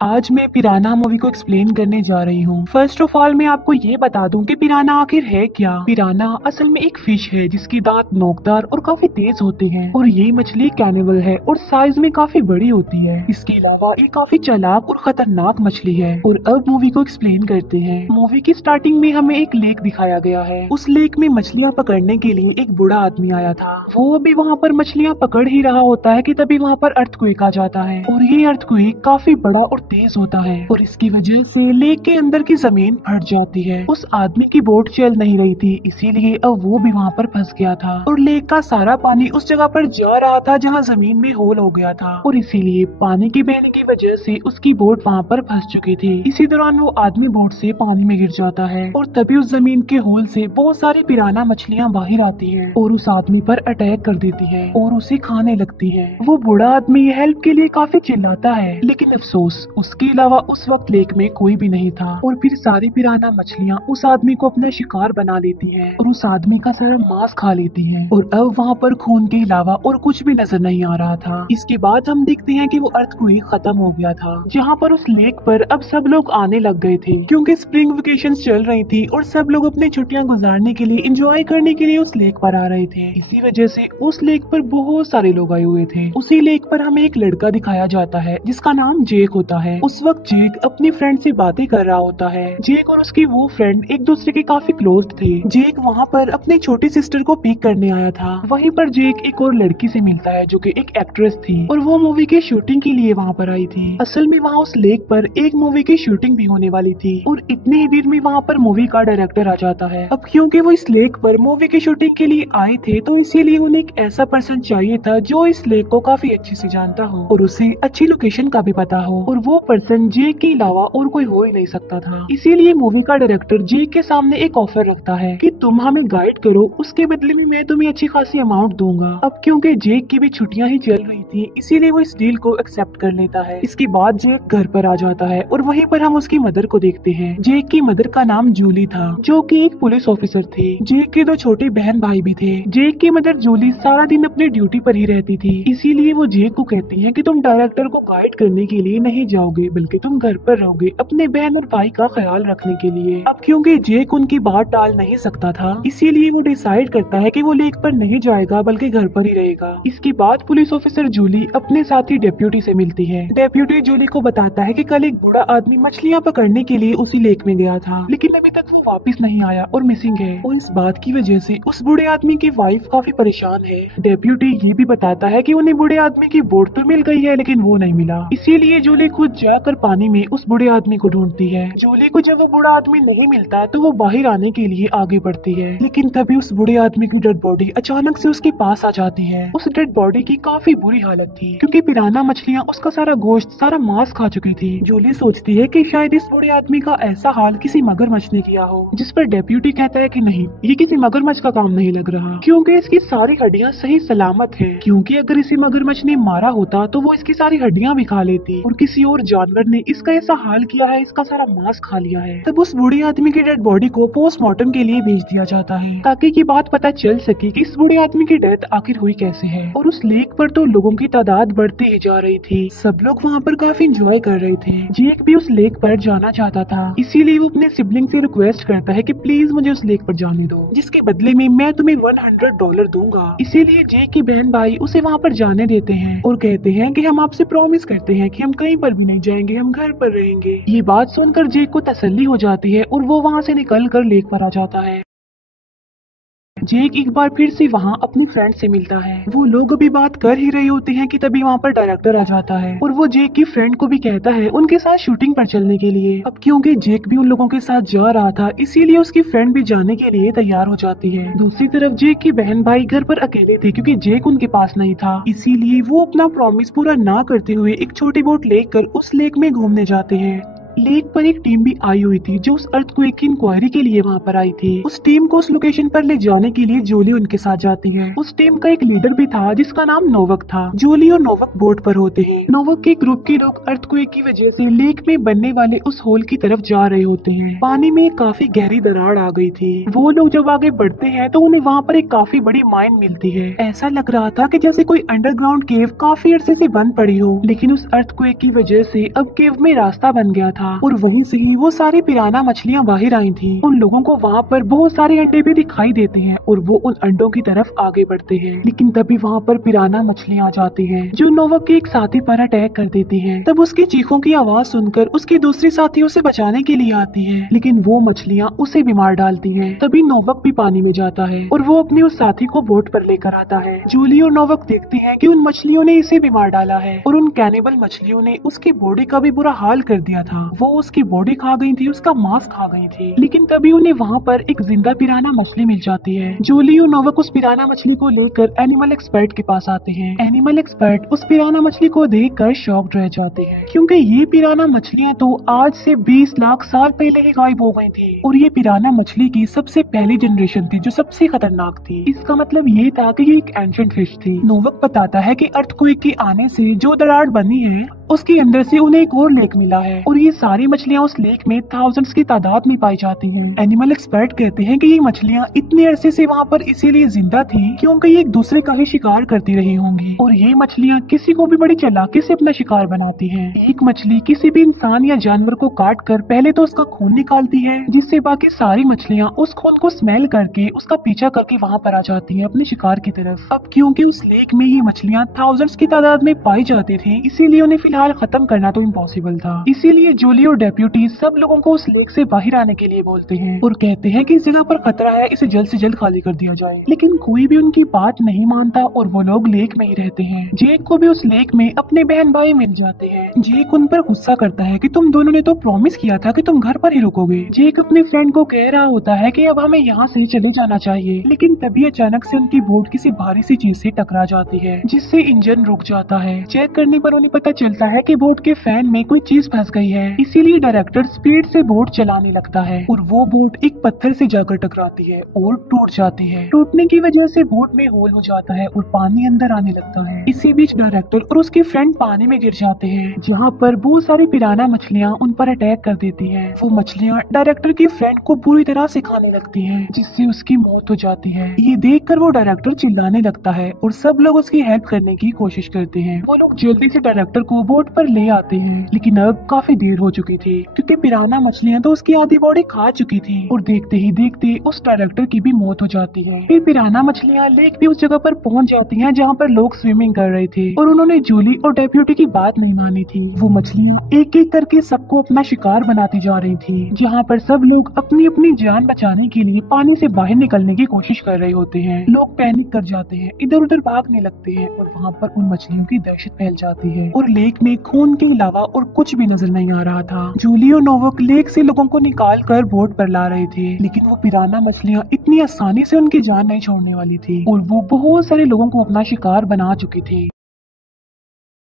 आज मैं पिराना मूवी को एक्सप्लेन करने जा रही हूँ। फर्स्ट ऑफ ऑल मैं आपको ये बता दूं कि पिराना आखिर है क्या। पिराना असल में एक फिश है जिसकी दांत नोकदार और काफी तेज होते हैं और ये मछली कैनिबल है और साइज में काफी बड़ी होती है। इसके अलावा ये काफी चालाक और खतरनाक मछली है। और अब मूवी को एक्सप्लेन करते हैं। मूवी की स्टार्टिंग में हमें एक लेक दिखाया गया है। उस लेक में मछलियाँ पकड़ने के लिए एक बूढ़ा आदमी आया था। वो अभी वहाँ पर मछलियाँ पकड़ ही रहा होता है कि तभी वहाँ पर अर्थक्वेक आ जाता है और ये अर्थक्वेक काफी बड़ा और तेज होता है और इसकी वजह से लेक के अंदर की जमीन फट जाती है। उस आदमी की बोट चल नहीं रही थी, इसीलिए अब वो भी वहाँ पर फंस गया था और लेक का सारा पानी उस जगह पर जा रहा था जहाँ जमीन में होल हो गया था और इसीलिए पानी के बहने की वजह से उसकी बोट वहाँ पर फंस चुकी थी। इसी दौरान वो आदमी बोट से पानी में गिर जाता है और तभी उस जमीन के होल से बहुत सारी पिराना मछलियाँ बाहर आती है और उस आदमी पर अटैक कर देती है और उसे खाने लगती है। वो बूढ़ा आदमी हेल्प के लिए काफी चिल्लाता है, लेकिन अफसोस उसके अलावा उस वक्त लेक में कोई भी नहीं था और फिर सारी पिराना मछलियाँ उस आदमी को अपना शिकार बना लेती हैं और उस आदमी का सारा मांस खा लेती हैं और अब वहाँ पर खून के अलावा और कुछ भी नजर नहीं आ रहा था। इसके बाद हम देखते हैं कि वो अर्थक्वेक खत्म हो गया था, जहाँ पर उस लेक पर अब सब लोग आने लग गए थे क्योंकि स्प्रिंग वेकेशंस चल रही थी और सब लोग अपनी छुट्टियां गुजारने के लिए एंजॉय करने के लिए उस लेक पर आ रहे थे। इसी वजह से उस लेक पर बहुत सारे लोग आए हुए थे। उसी लेक पर हमें एक लड़का दिखाया जाता है जिसका नाम जेक होता है। उस वक्त जेक अपनी फ्रेंड से बातें कर रहा होता है। जेक और उसकी वो फ्रेंड एक दूसरे के काफी क्लोज थे। जेक वहाँ पर अपनी छोटी सिस्टर को पिक करने आया था। वहीं पर जेक एक और लड़की से मिलता है जो कि एक एक्ट्रेस थी और वो मूवी की शूटिंग के लिए वहाँ पर आई थी। असल में वहाँ उस लेक पर एक मूवी की शूटिंग भी होने वाली थी और इतनी ही देर में वहाँ पर मूवी का डायरेक्टर आ जाता है। अब क्योंकि वो इस लेक पर मूवी की शूटिंग के लिए आए थे तो इसीलिए उन्हें एक ऐसा पर्सन चाहिए था जो इस लेक को काफी अच्छे से जानता हो और उसे अच्छी लोकेशन का भी पता हो और वो पर्सन जेक के अलावा और कोई हो ही नहीं सकता था। इसीलिए मूवी का डायरेक्टर जेक के सामने एक ऑफर रखता है कि तुम हमें गाइड करो, उसके बदले में मैं तुम्हें अच्छी खासी अमाउंट दूंगा। अब क्योंकि जेक की भी छुट्टियां ही चल रही थी इसीलिए वो इस डील को एक्सेप्ट कर लेता है। इसके बाद जेक घर पर आ जाता है और वहीं पर हम उसकी मदर को देखते हैं। जेक की मदर का नाम जूली था जो कि एक पुलिस ऑफिसर थी। जेक के दो छोटे बहन भाई भी थे। जेक की मदर जूली सारा दिन अपनी ड्यूटी पर ही रहती थी, इसीलिए वो जेक को कहती है कि तुम डायरेक्टर को गाइड करने के लिए नहीं जाओगे बल्कि तुम घर पर रहोगे अपने बहन और भाई का ख्याल रखने के लिए। अब क्योंकि जेक उनकी बात टाल नहीं सकता था इसीलिए वो डिसाइड करता है कि वो लेक पर नहीं जाएगा बल्कि घर पर ही रहेगा। इसके बाद पुलिस ऑफिसर जूली अपने साथी डेप्यूटी से मिलती है। डेप्यूटी जूली को बताता है कि कल एक बूढ़ा आदमी मछलियाँ पकड़ने के लिए उसी लेक में गया था, लेकिन अभी तक वो वापस नहीं आया और मिसिंग है और इस बात की वजह से उस बूढ़े आदमी की वाइफ काफी परेशान है। डेप्यूटी ये भी बताता है कि उन्हें बूढ़े आदमी की बोट तो मिल गई है लेकिन वो नहीं मिला, इसीलिए जूली खुद जाकर पानी में उस बूढ़े आदमी को ढूंढती है। जूली को जब वो बूढ़ा आदमी नहीं मिलता तो वो बाहर आने के लिए आगे बढ़ती है, लेकिन तभी उस बूढ़े आदमी की डेड बॉडी अचानक से उसके पास आ जाती है। उस डेड बॉडी की काफी बुरी हालत थी क्योंकि पिराना मछलियाँ उसका सारा गोश्त सारा मांस खा चुकी थी। जूली सोचती है कि शायद इस बूढ़े आदमी का ऐसा हाल किसी मगरमच्छ ने किया हो, जिस पर डेप्यूटी कहता है कि नहीं, ये किसी मगरमच्छ का काम नहीं लग रहा क्योंकि इसकी सारी हड्डियाँ सही सलामत है। क्योंकि अगर इसे मगरमच्छ ने मारा होता तो वो इसकी सारी हड्डियाँ भी खा लेती और किसी और जानवर ने इसका ऐसा हाल किया है, इसका सारा मांस खा लिया है। तब उस बूढ़े आदमी की डेड बॉडी को पोस्टमार्टम के लिए भेज दिया जाता है ताकि ये बात पता चल सके कि इस बूढ़े आदमी की डेथ आखिर हुई कैसे है। और उस लेक पर तो लोगों की तादाद बढ़ती ही जा रही थी। सब लोग वहाँ पर काफी एंजॉय कर रहे थे। जेक भी उस लेक पर जाना चाहता था, इसीलिए वो अपने सिबलिंग से रिक्वेस्ट करता है कि प्लीज मुझे उस लेक पर जाने दो, जिसके बदले में मैं तुम्हें $100 दूंगा। इसीलिए जेक की बहन भाई उसे वहाँ पर जाने देते हैं और कहते हैं कि हम आपसे प्रॉमिस करते हैं कि हम कहीं पर भी नहीं जाएंगे, हम घर पर रहेंगे। ये बात सुनकर जेक को तसल्ली हो जाती है और वो वहाँ से निकल कर लेक पर आ जाता है। जेक एक बार फिर से वहाँ अपनी फ्रेंड से मिलता है। वो लोग अभी बात कर ही रहे होते हैं कि तभी वहाँ पर डायरेक्टर आ जाता है और वो जेक की फ्रेंड को भी कहता है उनके साथ शूटिंग पर चलने के लिए। अब क्योंकि जेक भी उन लोगों के साथ जा रहा था इसीलिए उसकी फ्रेंड भी जाने के लिए तैयार हो जाती है। दूसरी तरफ जेक की बहन भाई घर पर अकेले थे क्योंकि जेक उनके पास नहीं था, इसीलिए वो अपना प्रॉमिस पूरा ना करते हुए एक छोटी बोट लेकर उस लेक में घूमने जाते हैं। लेक पर एक टीम भी आई हुई थी जो उस अर्थक्वेक की इंक्वायरी के लिए वहाँ पर आई थी। उस टीम को उस लोकेशन पर ले जाने के लिए जूली उनके साथ जाती है। उस टीम का एक लीडर भी था जिसका नाम नोवक था। जूली और नोवक बोट पर होते हैं। नोवक के ग्रुप के लोग अर्थक्वेक की वजह से लेक में बनने वाले उस होल की तरफ जा रहे होते हैं। पानी में काफी गहरी दरार आ गई थी। वो लोग जब आगे बढ़ते हैं तो उन्हें वहाँ पर एक काफी बड़ी माइन मिलती है। ऐसा लग रहा था कि जैसे कोई अंडरग्राउंड केव काफी अरसे से बंद पड़ी हो, लेकिन उस अर्थक्वेक की वजह से अब केव में रास्ता बन गया था और वहीं से ही वो सारी पिराना मछलियाँ बाहर आई थी। उन लोगों को वहाँ पर बहुत सारे अंडे भी दिखाई देते हैं और वो उन अंडों की तरफ आगे बढ़ते हैं, लेकिन तभी वहाँ पर पिराना मछलियाँ आ जाती हैं जो नोवक के एक साथी पर अटैक कर देती हैं। तब उसकी चीखों की आवाज सुनकर उसकी दूसरी साथी उसे बचाने के लिए आती है, लेकिन वो मछलियाँ उसे भी मार डालती हैं। तभी नोवक भी पानी में जाता है और वो अपने उस साथी को बोट पर लेकर आता है। जूली और नोवक देखते हैं कि उन मछलियों ने इसे भी मार डाला है और उन कैनिबल मछलियों ने उसकी बॉडी का भी बुरा हाल कर दिया था। वो उसकी बॉडी खा गई थी, उसका मांस खा गई थी, लेकिन तभी उन्हें वहाँ पर एक जिंदा पिराना मछली मिल जाती है। जूली और नोवक उस पिराना मछली को लेकर एनिमल एक्सपर्ट के पास आते हैं। एनिमल एक्सपर्ट उस पिराना मछली को देखकर शॉक्ड रह जाते हैं, क्योंकि ये पिराना मछलियाँ तो आज से 20 लाख साल पहले ही गायब हो गई थी और ये पिराना मछली की सबसे पहली जनरेशन थी जो सबसे खतरनाक थी। इसका मतलब ये था कि ये एक एंशिएंट फिश थी। नोवक बताता है कि अर्थक्वेक के आने से जो दरार बनी है उसके अंदर से उन्हें एक और लेक मिला है और ये सारी मछलियाँ उस लेक में थाउजेंड्स की तादाद में पाई जाती हैं। एनिमल एक्सपर्ट कहते हैं कि ये मछलियाँ इतने अरसे से वहाँ पर इसीलिए जिंदा थी क्योंकि ये एक दूसरे का ही शिकार करती रही होंगी और ये मछलियाँ किसी को भी बड़ी चालाकी से अपना शिकार बनाती हैं। एक मछली किसी भी इंसान या जानवर को काट कर पहले तो उसका खून निकालती है, जिससे बाकी सारी मछलियाँ उस खून को स्मेल करके उसका पीछा करके वहाँ पर आ जाती है अपने शिकार की तरफ। अब क्योंकि उस लेक में ये मछलियाँ थाउजेंड्स की तादाद में पाई जाती थी, इसीलिए उन्हें फिलहाल खत्म करना तो इम्पॉसिबल था। इसीलिए जूली और डेप्यूटी सब लोगों को उस लेक से बाहर आने के लिए बोलते हैं और कहते हैं कि इस जगह पर खतरा है, इसे जल्द से जल्द खाली कर दिया जाए, लेकिन कोई भी उनकी बात नहीं मानता और वो लोग लेक में ही रहते हैं। जेक को भी उस लेक में अपने बहन भाई मिल जाते हैं। जेक उन पर गुस्सा करता है कि तुम दोनों ने तो प्रॉमिस किया था कि तुम घर पर ही रुकोगे। जेक अपने फ्रेंड को कह रहा होता है कि अब हमें यहाँ से चले जाना चाहिए, लेकिन तभी अचानक से उनकी बोट किसी भारी सी चीज से टकरा जाती है जिससे इंजन रुक जाता है। चेक करने पर उन्हें पता चलता है कि बोट के फैन में कोई चीज फंस गई है, इसीलिए डायरेक्टर स्पीड से बोट चलाने लगता है और वो बोट एक पत्थर से जाकर टकराती है और टूट जाती है। टूटने की वजह से बोट में होल हो जाता है और पानी अंदर आने लगता है। इसी बीच डायरेक्टर और उसके फ्रेंड पानी में गिर जाते हैं, जहाँ पर बहुत सारी पिराना मछलियाँ उन पर अटैक कर देती हैं। वो मछलियाँ डायरेक्टर के फ्रेंड को बुरी तरह से खाने लगती हैं, जिससे उसकी मौत हो जाती है। ये देखकर वो डायरेक्टर चिल्लाने लगता है और सब लोग उसकी हेल्प करने की कोशिश करते हैं। वो लोग जल्दी से डायरेक्टर को बोट पर ले आते हैं, लेकिन अब काफी देर हो चुकी थी क्योंकि पिराना मछलियाँ तो उसकी आधी बॉडी खा चुकी थी और देखते ही देखते उस डायरेक्टर की भी मौत हो जाती है। फिर पिराना मछलियाँ लेक भी उस जगह पर पहुंच जाती हैं जहाँ पर लोग स्विमिंग कर रहे थे और उन्होंने जूली और डेप्यूटी की बात नहीं मानी थी। वो मछलियाँ एक एक करके सबको अपना शिकार बनाती जा रही थी, जहाँ पर सब लोग अपनी अपनी जान बचाने के लिए पानी से बाहर निकलने की कोशिश कर रहे होते हैं। लोग पैनिक कर जाते हैं, इधर उधर भागने लगते हैं और वहाँ पर उन मछलियों की दहशत फैल जाती है और लेक में खून के अलावा और कुछ भी नजर नहीं आ रहा था। जूली और नोवक लेक से लोगों को निकाल कर बोट पर ला रहे थे, लेकिन वो पिराना मछलियाँ इतनी आसानी से उनकी जान नहीं छोड़ने वाली थी और वो बहुत सारे लोगों को अपना शिकार बना चुकी थी।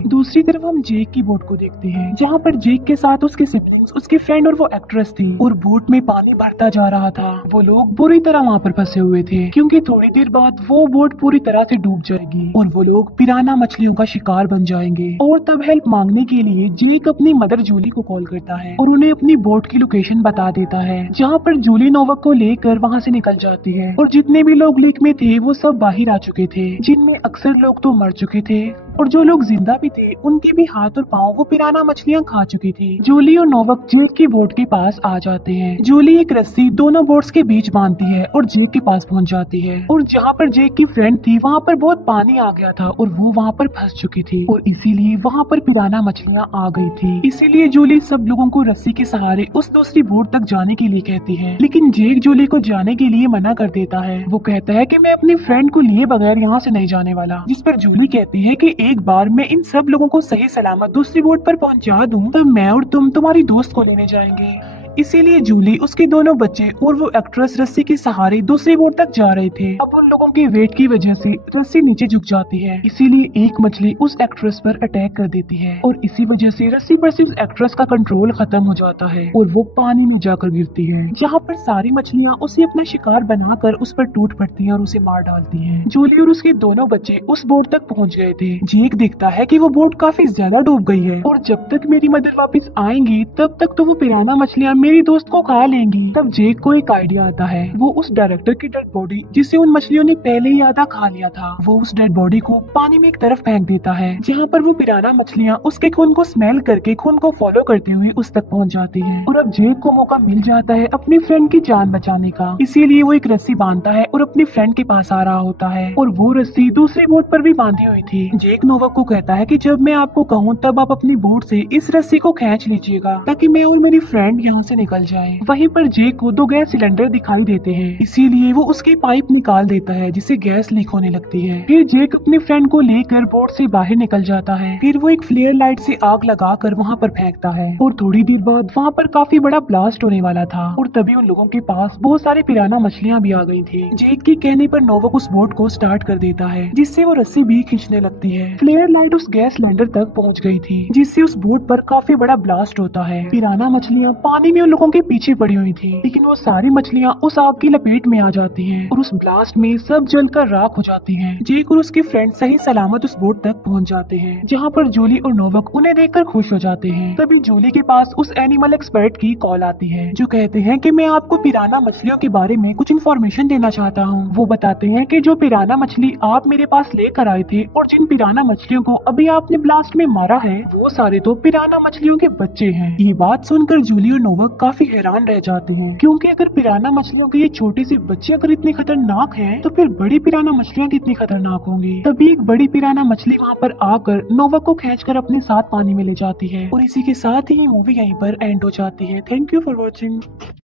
दूसरी तरफ हम जेक की बोट को देखते हैं, जहाँ पर जेक के साथ उसके सिबलिंग्स, उसके फ्रेंड और वो एक्ट्रेस थी और बोट में पानी भरता जा रहा था। वो लोग बुरी तरह वहाँ पर फंसे हुए थे क्योंकि थोड़ी देर बाद वो बोट पूरी तरह से डूब जाएगी और वो लोग पिराना मछलियों का शिकार बन जाएंगे। और तब हेल्प मांगने के लिए जेक अपनी मदर जूली को कॉल करता है और उन्हें अपनी बोट की लोकेशन बता देता है, जहाँ पर जूली नोवक को लेकर वहाँ से निकल जाती है और जितने भी लोग लेक में थे वो सब बाहर आ चुके थे, जिनमें अक्सर लोग तो मर चुके थे और जो लोग जिंदा भी थे उनके भी हाथ और पाँव वो पिराना मछलियाँ खा चुकी थी। जूली और नोवक जेक की बोट के पास आ जाते हैं। जूली एक रस्सी दोनों बोट्स के बीच बांधती है और जेक के पास पहुंच जाती है और जहाँ पर जेक की फ्रेंड थी वहाँ पर बहुत पानी आ गया था और वो वहाँ पर फंस चुकी थी और इसीलिए वहाँ पर पिराना मछलियाँ आ गई थी। इसीलिए जूली सब लोगों को रस्सी के सहारे उस दूसरी बोट तक जाने के लिए कहती है, लेकिन जेक जूली को जाने के लिए मना कर देता है। वो कहता है कि मैं अपनी फ्रेंड को लिए बगैर यहाँ से नहीं जाने वाला, जिस पर जूली कहती है कि एक बार मैं इन सब लोगों को सही सलामत दूसरी बोट पर पहुंचा दूं, तब मैं और तुम तुम्हारी दोस्त को लेने जाएंगे। इसीलिए जूली, उसके दोनों बच्चे और वो एक्ट्रेस रस्सी के सहारे दूसरी बोट तक जा रहे थे। अब उन लोगों के वेट की वजह से रस्सी नीचे झुक जाती है, इसीलिए एक मछली उस एक्ट्रेस पर अटैक कर देती है और इसी वजह से रस्सी पर से उस एक्ट्रेस का कंट्रोल खत्म हो जाता है और वो पानी में जाकर गिरती है, जहाँ पर सारी मछलियाँ उसे अपना शिकार बनाकर उस पर टूट पड़ती हैं और उसे मार डालती हैं। जूली और उसके दोनों बच्चे उस बोट तक पहुँच गए थे। जेक देखता है कि वो बोट काफी ज्यादा डूब गई है और जब तक मेरी मदर वापस आएंगी तब तक तो वो पिराना मछलियाँ मेरी दोस्त को खा लेंगी। तब जेक को एक आइडिया आता है। वो उस डायरेक्टर की डेड बॉडी, जिसे उन मछलियों ने पहले ही आधा खा लिया था, वो उस डेड बॉडी को पानी में एक तरफ फेंक देता है, जहाँ पर वो पिराना मछलियाँ उसके खून को स्मेल करके खून को फॉलो करते हुए उस तक पहुँच जाती है। और अब जेक को मौका मिल जाता है अपनी फ्रेंड की जान बचाने का, इसीलिए वो एक रस्सी बांधता है और अपनी फ्रेंड के पास आ रहा होता है और वो रस्सी दूसरी बोट पर भी बांधी हुई थी। जेक नोवाक को कहता है कि जब मैं आपको कहूँ तब आप अपनी बोट से इस रस्सी को खींच लीजिएगा ताकि मैं और मेरी फ्रेंड यहाँ से निकल जाए। वहीं पर जेक को 2 गैस सिलेंडर दिखाई देते हैं, इसीलिए वो उसकी पाइप निकाल देता है जिससे गैस लीक होने लगती है। फिर जेक अपनी फ्रेंड को लेकर बोट से बाहर निकल जाता है। फिर वो एक फ्लेयर लाइट से आग लगाकर वहाँ पर फेंकता है और थोड़ी देर बाद वहाँ पर काफी बड़ा ब्लास्ट होने वाला था और तभी उन लोगों के पास बहुत सारी पिराना मछलियाँ भी आ गई थी। जेक के कहने पर नोवाक उस बोट को स्टार्ट कर देता है, जिससे वो रस्सी भी खींचने लगती है। फ्लेयर लाइट उस गैस सिलेंडर तक पहुँच गई थी, जिससे उस बोट पर काफी बड़ा ब्लास्ट होता है। पिराना मछलियाँ पानी में उन लोगों के पीछे पड़ी हुई थी, लेकिन वो सारी मछलियाँ उस आग की लपेट में आ जाती हैं और उस ब्लास्ट में सब जलकर राख हो जाती हैं। जेक और उसके फ्रेंड सही सलामत उस बोट तक पहुंच जाते हैं, जहां पर जूली और नोवाक उन्हें देखकर खुश हो जाते हैं। तभी जूली के पास उस एनिमल एक्सपर्ट की कॉल आती है, जो कहते हैं कि मैं आपको पिराना मछलियों के बारे में कुछ इन्फॉर्मेशन देना चाहता हूं। वो बताते हैं कि जो पिराना मछली आप मेरे पास लेकर आए थे और जिन पिराना मछलियों को अभी आपने ब्लास्ट में मारा है, वो सारे तो पिराना मछलियों के बच्चे हैं। ये बात सुनकर जूली और नोवाक काफी हैरान रह जाते हैं, क्योंकि अगर पिराना मछलियों के ये छोटे से बच्चे अगर इतने खतरनाक हैं, तो फिर बड़ी पिराना मछलियाँ कितनी खतरनाक होंगी। तभी एक बड़ी पिराना मछली वहाँ पर आकर नोवाक को खींचकर अपने साथ पानी में ले जाती है और इसी के साथ ही मूवी यहीं पर एंड हो जाती है। Thank you for watching.